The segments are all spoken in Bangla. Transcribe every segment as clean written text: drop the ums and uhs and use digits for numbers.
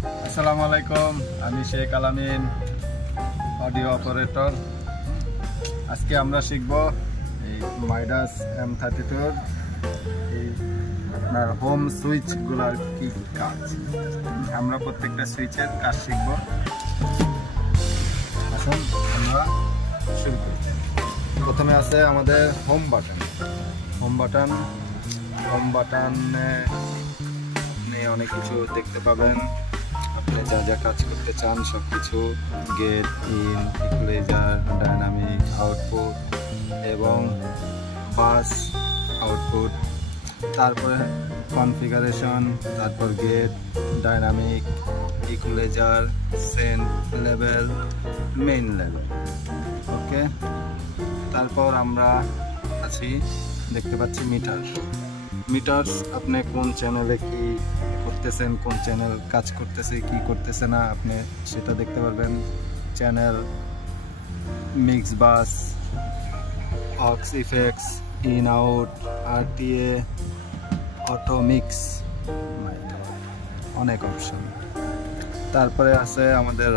আসসালামু আলাইকুম, আমি শেখ আলামিন, অডিও অপারেটর। আজকে আমরা শিখব এই মাইডাস m32 এই আপনার হোম সুইচগুলোর কি কাজ। আমরা প্রত্যেকটা সুইচের কাজ শিখব। আসুন আমরা শুরু করি। প্রথমে আছে আমাদের হোম বাটনে আপনি অনেক কিছু দেখতে পাবেন। আপনি যা যা কাজ করতে চান সব কিছু, gate in, equaliser, dynamic output এবং বাস আউটপুট, তারপরে কনফিগারেশন, তারপর gate, dynamic, equaliser, send level, main level. Okay, তারপর আমরা আছি, দেখতে পাচ্ছি মিটার্স। আপনি কোন চ্যানেলে কি করতেছেন, কোন চ্যানেল কাজ করতেছে, কি করতেছে না, আপনি সেটা দেখতে পারবেন। Channel, mix bus, aux effects, in out, RTA, auto mix, অনেক অপশন। তারপরে আছে আমাদের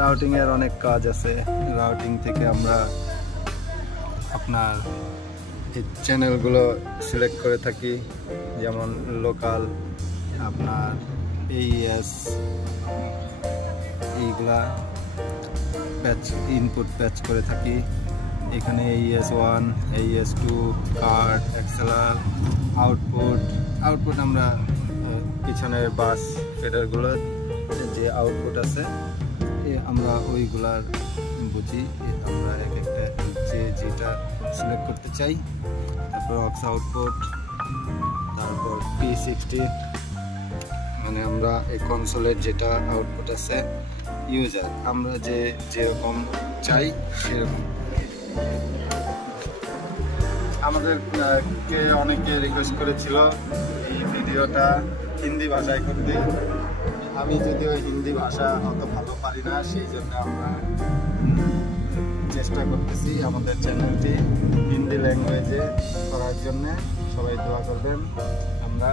রাউটিং এর অনেক কাজ আছে। রাউটিং থেকে আমরা আপনার এই চ্যানেলগুলো সিলেক্ট করে থাকি, যেমন লোকাল, আপনার এইএস, এইগুলা ইনপুট প্যাচ করে থাকি। এখানে AES1, AES2, কার্ড, এক্সেলার, আউটপুট আমরা পিছনের বাস ফেডারগুলো যে আউটপুট আছে আমরা ওইগুলার বুঝি। আমরা এক একটা যেটা সিলেক্ট করতে চাই। তারপর অক্স আউটপুট, তারপর P60, মানে আমরা এই কনসোলের যেটা আউটপুট আছে, ইউজার আমরা যেরকম চাই সেরকম। আমাদেরকে অনেকে রিকোয়েস্ট করেছিল এই ভিডিওটা হিন্দি ভাষায় করতে। আমি যদিও হিন্দি ভাষা অত ভালো পারি না, সেই জন্য আমরা চেষ্টা করতেছি আমাদের চ্যানেলটি হিন্দি ল্যাঙ্গুয়েজে করার জন্য। সবাই দোয়া করবেন। আমরা